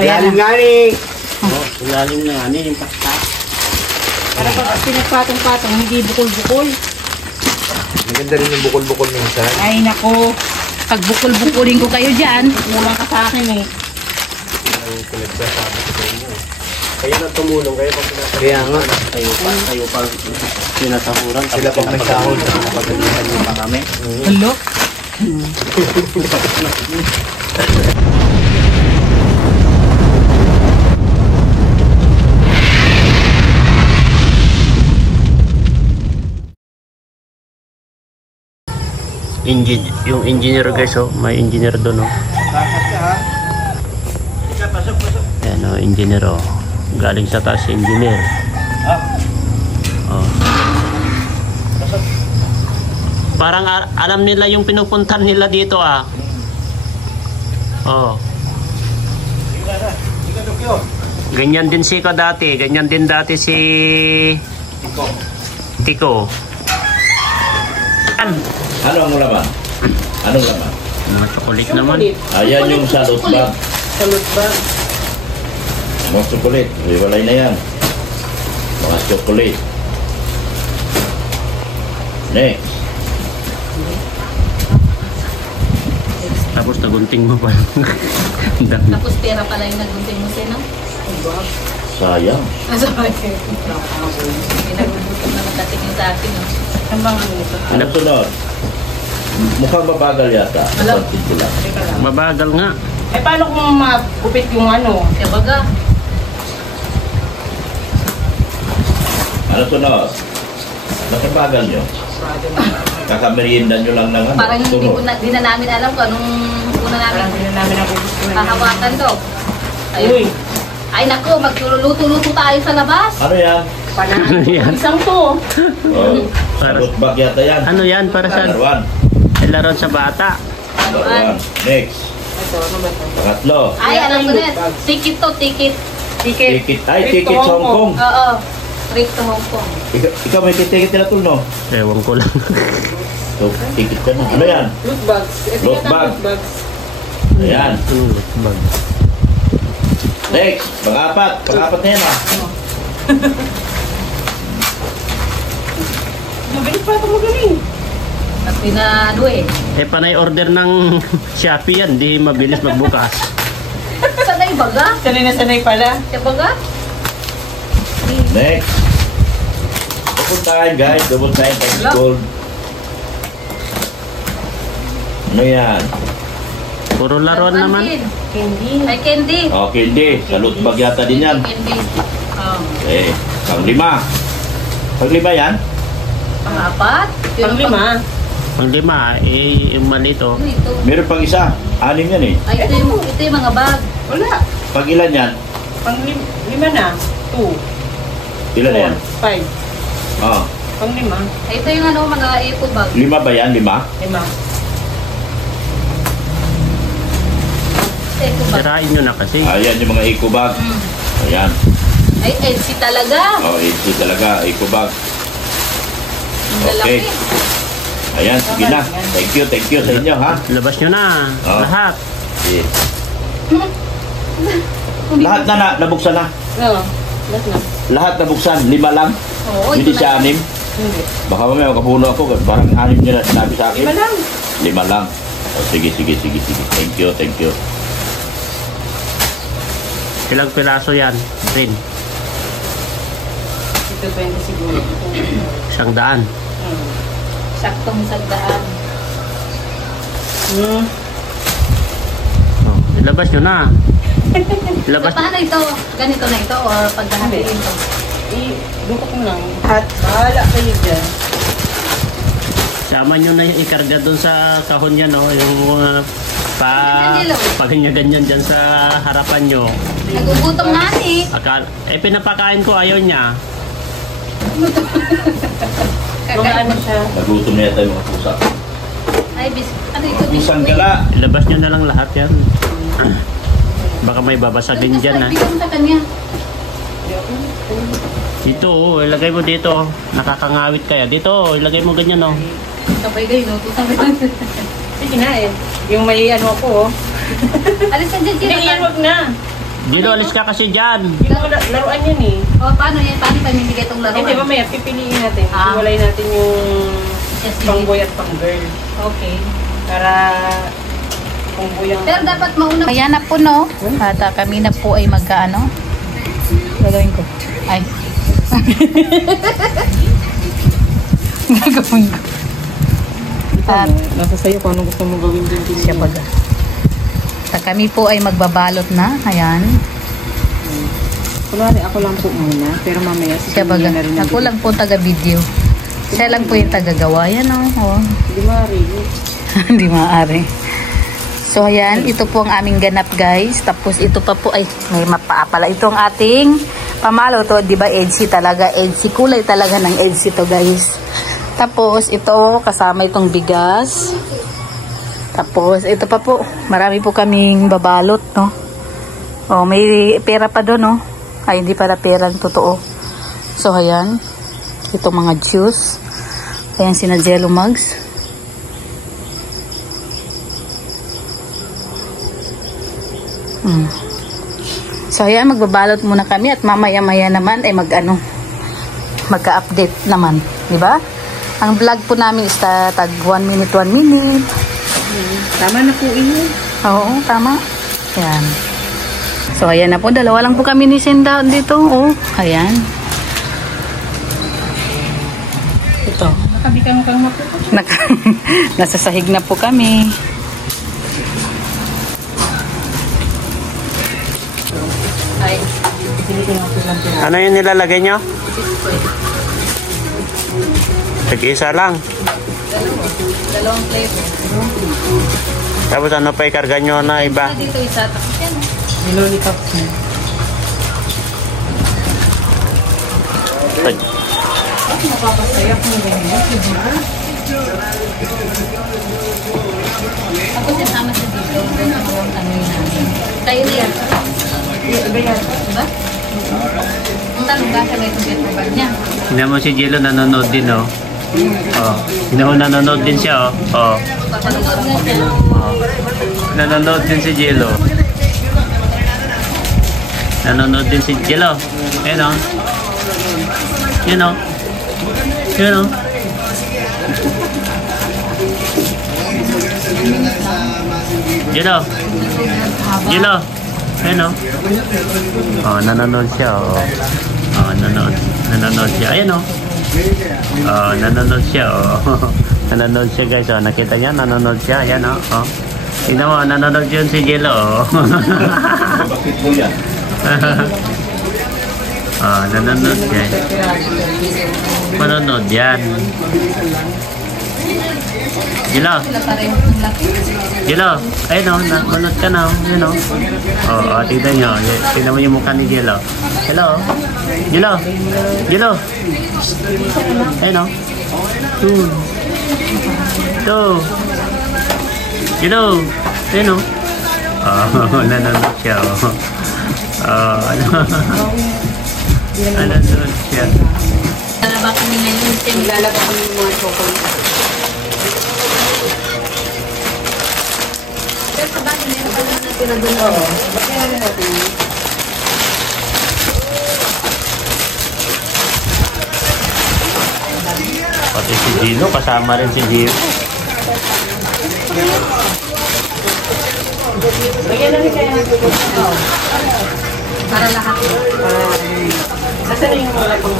Ilalim nga ni. Oh, ilalim na nga ni yung pasta. Para pag pinagpatong-patong, hindi bukol-bukol. Maganda rin yung bukol-bukol minsan. Ay nako, pag bukol-bukulin ko kayo dyan, kulang ka sa akin eh. Ang pinagsasabi ko mo. Kaya na tumulong kayo pag pinatahuran. Kaya nga. Kayo pa pinatahuran. Sila pag nagsahod. Pagkalihan nyo pa kami. Hello? Yung engineer guys, oh, may engineer doon, oh. Ayan, oh, engineer, oh. Galing sa taas engineer. Oh. Parang alam nila yung pinupuntan nila dito, ah. Oh. Ganyan din si Ko dati. Ganyan din dati si Tiko. Ano ang laman? Anong laman? Mga chocolate naman. Ayan yung salot bag. Salot bag. Mga chocolate. Iwalay na yan. Mga chocolate. Next. Tapos nagunting mo pa. Tapos pera pala yung nagunting mo sino? Sayang. Sorry. Pinagubutin na magkatikin sa akin. Ang mga ganito. Ano sunod? Mukhang mabagal yata. Alam. Pansin ko lang. Mabagal nga. Eh paano kung magupit yung ano? Eh baga. Ano sunod? Bakit bagal nyo? Kakamerienda nyo lang ng ano? Parang hindi Sunod. ko na, di na namin alam kung anong una namin Hindi na namin nagugustuhan. hahawakan to. Uy. Ayun. Ay naku, magluluto-luto tayo sa labas. Ano yan? Ano yan? Isang to. Oh, salot bag yata yan. Ano yan? Para sa Laruan. laruan sa bata. Laruan. Next. Ito, ano ba ito? Pangatlo. Ay, alam ko na. Tikit to, tikit. Ticket. Ay, ticket sa Hong Kong. Oo. Trip to Hong Kong. Ikaw may ticket na tulno. Ewan ko lang. So, ticket ka na. Ano yan? Loot bags. Ito Loot yata bag. loot bags. Ayan. Bag. Next. Pang-apat. Pang-apat na yan ah. Mabilis pa ito magaling. At pinano eh. Eh, panay order ng Shopee yan. Di mabilis magbukas. Sanay baga? Sanay na sanay pala. Sa baga? Next. Pupuntahan guys. Pupuntahan pag school. Ano yan? Puro laruan naman. Candy. Ay, candy. Okay, hindi. Salute bag yata din yan. Candy. Oh. Eh, pang-lima. Pang-lima yan? Pang-apat? Pang-lima. Pang-lima, eh, yung malito. Ano ito? Meron pang isa. Anim yan eh. Ay, ito yung mga bag. Wala. Pag ilan yan? Pang-lima na. 2. Ilan na yan? 5. Ah, Pang-lima. Ay, ito yung ano, mga eco bag. 5 ba yan? 5? 5. Eco bag. Sirain nyo na kasi. Ayan yung mga eco bag. Ayan. Ay, Etsy talaga. Oh, easy talaga. Eco bag. Ang lalaki. Okay. Ayan, sige na. Thank you sa inyo ha. Labas nyo na. Oh. Lahat. Eh, lahat na nabuksan na. Oo. Lahat na. Lahat nabuksan. 5 lang. Oo, Hindi ito siya na. 6. Hindi. Baka mamaya makapuno ako. Parang 6 nyo na sinabi sa akin. 5 lang. 5 lang. Oh, sige. Thank you. Ilang piraso yan? Rin. Ito 20 siguro. 100. Saktong 100. Oh, ilabas nyo na. So, Ilabas paano ito? Ganito na ito or paghahatiin ito? Dukot mo lang. At bahala kayo dyan. Sama nyo na yung ikarga dun sa kahon yan, no? Yung pag ganyan dyan sa harapan nyo. Nagugutom na ni. Pinapakain ko, ayaw niya. Mga ano siya. Nagutom na yata yung mga pusa. Ay, ano ito? Isang gala. Ilabas nyo na lang lahat yan. Baka may babasagin dyan, ha? Bigyan sa kanya. Dito, oh, ilagay mo dito. Nakakangawit kaya. Dito, oh, ilagay mo ganyan, oh. Sabay kayo, no? Tutang Sige na eh. Yung may ano ako, oh. Alis ka dyan, Hindi, yan wag na. Jelo, alis ka kasi dyan. Hindi mo laruan yan eh. O, paano yan? Paano pamimigay itong laruan? Hindi, mamaya pipiliin natin. Ah. Iwalay natin yung Yes, pang-boy at pang-girl. Okay. Para pang-boy ang... Pero dapat mauna. Ayan na po, no? At kami na po ay magkaano. Gagawin ko. Ay. Gagawin ko. At Nasa sayo kung anong gusto mong gawin din. siya baga. At kami po ay magbabalot na. Ayan. Kunwari, ako lang po muna. Pero mamaya, Siya baga. na rin. Ako lang po taga-video. Siya lang po yung taga-gawa. Yan, oh. Hindi maaari. Hindi maaari. So, ayan. Ito po ang aming ganap, guys. Tapos, ito pa po ay may mapa pala. Ito ang ating pamalo to. Diba, edgy talaga. Edgy. Kulay talaga ng edgy to, guys. Tapos, ito, kasama itong bigas. Tapos, ito pa po. Marami po kaming babalot, no? Oh, may pera pa doon, no? Ay, hindi pala pera. Totoo. So, ayan. Itong mga juice. Ayan, sina Jello mugs. So, ayan, magbabalot muna kami at mamaya-maya naman ay magka-update naman. Diba? Ang vlog po namin is tag 1 minute, 1 minute. Tama na po inyo. Oo, tama. Ayan. So, ayan na po. Dalawa lang po kami ni Sinda dito. Oh, ayan. Ito. Nakabikang kang maputo. Nasa sahig na po kami. Ay. Ano yung nilalagay nyo? Tag-isa lang. Dalawang flavor. Tapos ano pa ikarga nyo na iba? Dito isa. Tapos yan. May lollipops na. Napapasaya kung ganyan. Ako sinama sa dito. Ano yun namin. Tayo na yan. Diba? Ang tanong ba sa may computer ba niya? Tingnan mo si Jello nanonood din, oh. Oh. Tingnan mo nanonood din siya, oh. Oh. Papanood na siya. Oh. Nanonood din si Jello. Nanonood din si Jello. Ayan, oh. Yan, oh. Yan, oh. Jello. Jello. Ayan, oh. Oh, nanonood siya, oh. Oh, nanonood siya. Ayan, oh. Oh, nanonood siya, oh. Nanonood siya, guys, oh. Nakita niya, nanonood siya. Ayan, oh. Oh. Tingnan mo, nanonood yun si Jello, oh. Bakit po yan? Oh, nanonood siya. Manonood yan. Jello. Jello. Ayun, oh. Nanonood ka na, oh. Ayun, oh. Oh, tignan nyo. Tignan mo yung mukha ni Jello. Hello. Jello. Jello. Ayun, oh. Two. Jello. Ayun, oh. Oh, nanonood siya, oh. Oh, ano? Nanonood siya. Lalaba kami na yun. Lalaba kami yung mga chocolate. Pero sa bagay, meron pa naman natira doon. Oo. Bakit na rin natin? Pati si Gino, kasama rin si Gino. Bigyan na rin kaya natin. Para lahat. Nasaan na yung wala pang...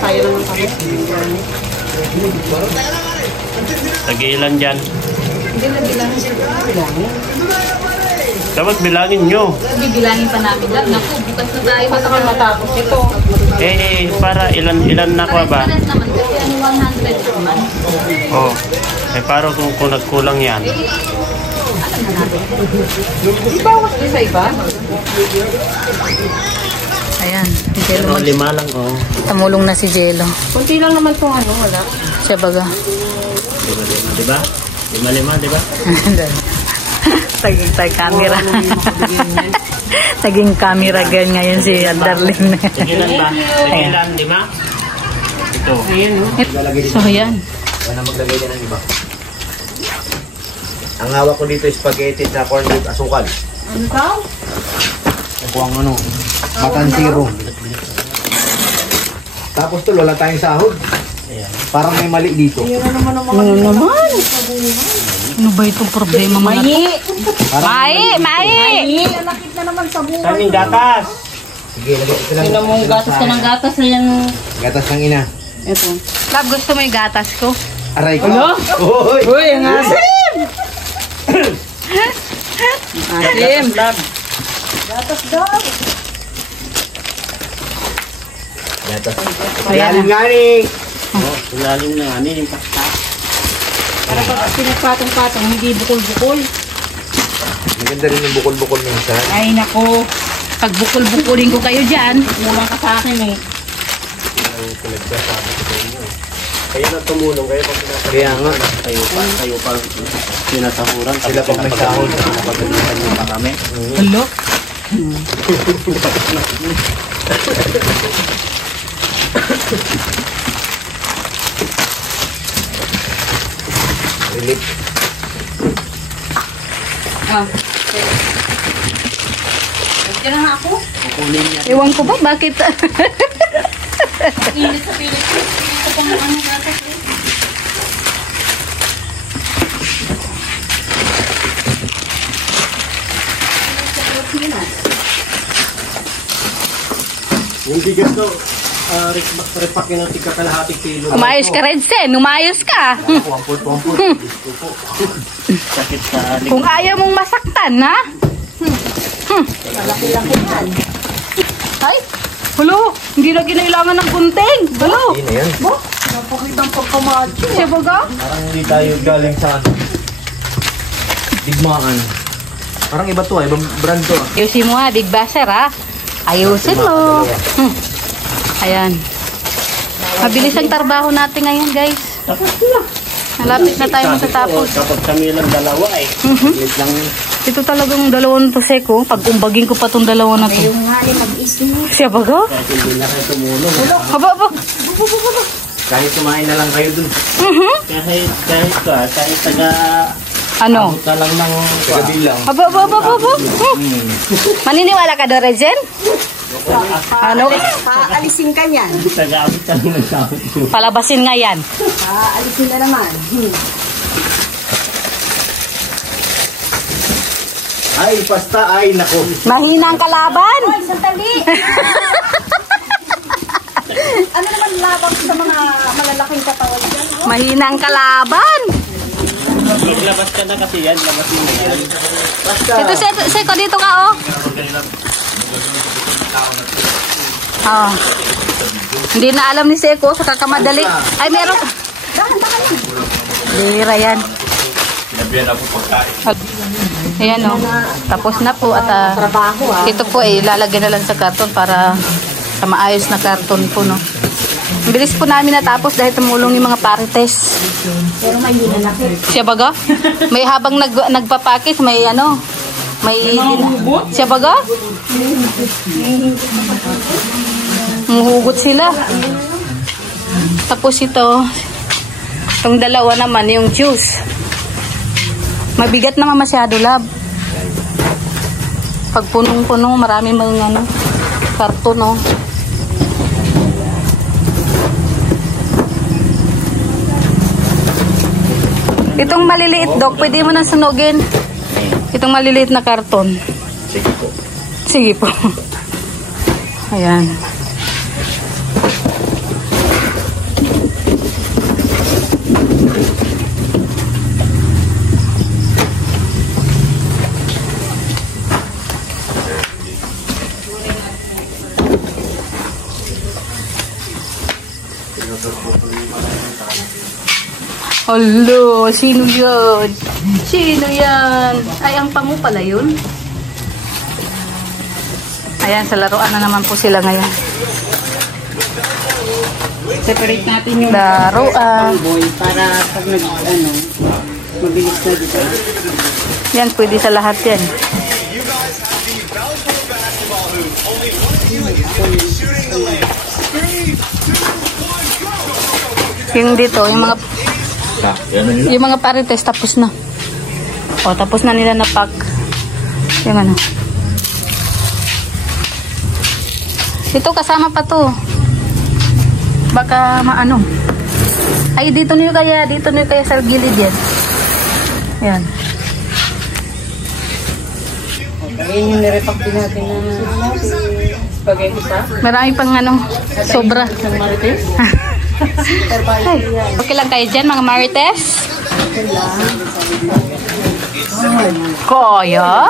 Kaya naman kami. Tag-ilan dyan. Hindi na bilang siya. Bilangin. Dapat bilangin nyo. Bibilangin pa namin lang. Naku, bukas na tayo. Matagal matapos ito. Para ilan na ko ba? Pares naman kasi ano 100 naman. Oh. Para kung nagkulang yan. Ibawas din sa iba. Ayan. Si Jello Pero 5 lang, oh. Tumulong na si Jello. Kunti lang naman itong ano, wala. Siya baga. Diba? 5, diba? Taging camera. Taging camera girl ngayon si Darlene. Tigilan ba? Tigilan, di ba? Ito. So, yan. Wala maglagay din ng iba. Ang hawak ko dito is spaghetti sa corn beef asukal. Ano daw? Ako ang ano, matansiro. Tapos tol, wala tayong sahod. Parang may mali dito. Ano naman? Ano ba itong problema mo na to? Mai! Saan yung gatas? Sige, lagay ito lang. Sino mong gatas ka ng gatas na yan? Gatas ng ina. Ito. Love, gusto mo yung gatas ko? Aray ko. Uy! Uy, ang asim! Asim! Gatas daw! Gatas. Ayan Ilalim nga ni. Oh, ilalim na nga yung pasta. Para pag pinagpatong-patong, hindi bukol-bukol. Maganda rin yung bukol-bukol minsan. Ay, nako. Pag bukol-bukulin ko kayo dyan. Naman ka sa akin eh. Ang pinagsasabi ko sa inyo. Kaya na tumulong kayo pag pinapagalitan. Kaya nga. Kayo pa sinasahuran. Sila pag may sahod. Pinapagalitan nyo pa kami. Hello? Relief. Ah. Diyan na nga ako. Kukunin niya. Ewan ko ba? Bakit? Init sa pilit. Ito pang ano gatas eh. Yung bigas to, repakin ng tika kalahating kilo. Umayos ka, Redsen. Umayos ka. Wampul. Sakit sa aling. Kung ayaw mong masaktan, ha? Malaki-laki yan. Ay, hulo. Hindi na kinailangan ng gunting. Hulo. Hindi na yan. Napakitang pagkamachi. Siya baga? Parang hindi tayo galing sa ano. Digmaan. Parang iba to, ibang brand to. Ayusin mo ha, Big Basher ha. Ayusin mo. Ayan. Mabilis ang trabaho natin ngayon, guys. Malapit na tayo matatapos. Kapag kami lang dalawa eh. Lit lang. Ito talagang dalawang to seko. Pag umbagin ko pa tong dalawa na to. Yung nga ni mag-isip. Siya baga? Kahit hindi na kayo tumulong. Haba. Kahit kumain na lang kayo dun. Kahit taga Ano? abot na lang ng Gabi lang. Haba. Maniniwala ka doon, Rejen? Ano? Paalisin ka niyan. taga abot ka lang ng sahod. Palabasin nga yan. Paalisin na naman. Ay, pasta, ay, nako. Mahina ang kalaban. Ay, sandali! Ano naman labang sa mga malalaking katawan dyan? Mahina ang kalaban. Maglabas ka na kasi yan. Labasin mo yan. Ito, seko, dito ka, oh. Oh. Hindi na alam ni Seko sa kakamadali. Ay, meron. Bira yan. Ayan, oh. Tapos na po at Trabaho ah. ito po ay lalagyan na lang sa karton para sa maayos na karton po, no. Ang bilis po namin natapos dahil tumulong yung mga parites. Pero may hinanakit. Siya baga? May habang nagpapakis, may ano, may siya baga? Muhugot sila. Tapos ito, itong dalawa naman, yung juice. Mabigat naman masyado, lab. Pag punong-punong, marami mga ano, karton, no. Itong maliliit, Dok, pwede mo na sunugin. Itong maliliit na karton. Sige po. Sige po. Ayan. Hello, sino yun? Sino yan? Ay, ang pango pala yun. Ayan, sa laruan na naman po sila ngayon. Separate natin yung Laruan. boy para pag mabilis na dito. Yan, pwede sa lahat yan. Yung dito, yung mga parites tapos na. O, tapos na nila na-pack. Yung ano. Ito kasama pa to. Baka maano. Ay, dito niyo kaya sa gilid yan. Yan. Ayun yung nirepack din natin na spaghetti pa. Marami pang ano, sobra. Marites? Ay, okay lang kayo dyan, mga marites? Kaya?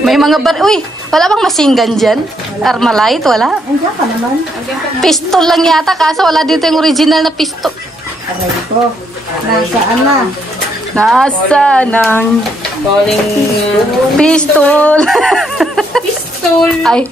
May mga uy, wala bang masinggan dyan? Armalite, wala? Andiyan ka naman. Pistol lang yata, kaso wala dito yung original na pistol. Aray ko. Nasaan na? Nasa ng Calling pistol. pistol. Ay.